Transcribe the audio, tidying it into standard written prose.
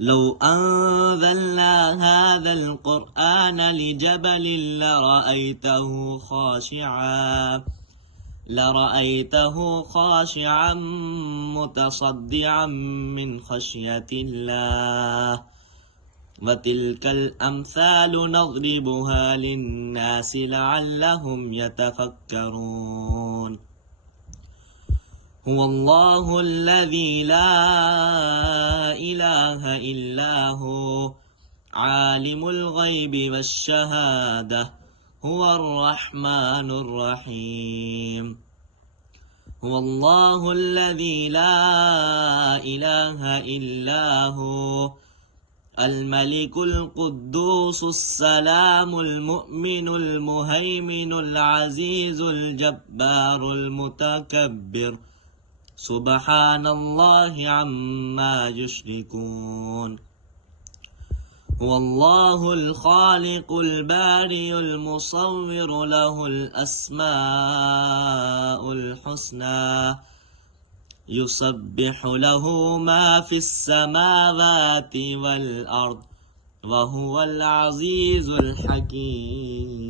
لو أنزلنا هذا القرآن لجبل لرأيته خاشعا متصدعا من خشية الله. وتلك الأمثال نضربها للناس لعلهم يتفكرون. هو الله الذي لا إله إلا هو عالم الغيب والشهادة هو الرحمن الرحيم. هو الله الذي لا إله إلا هو الملك القدوس السلام المؤمن المهيمن العزيز الجبار المتكبر سبحان الله عما يشركون. هو الله الخالق البارئ المصور له الأسماء الحسنى يسبح له ما في السماوات والأرض وهو العزيز الحكيم.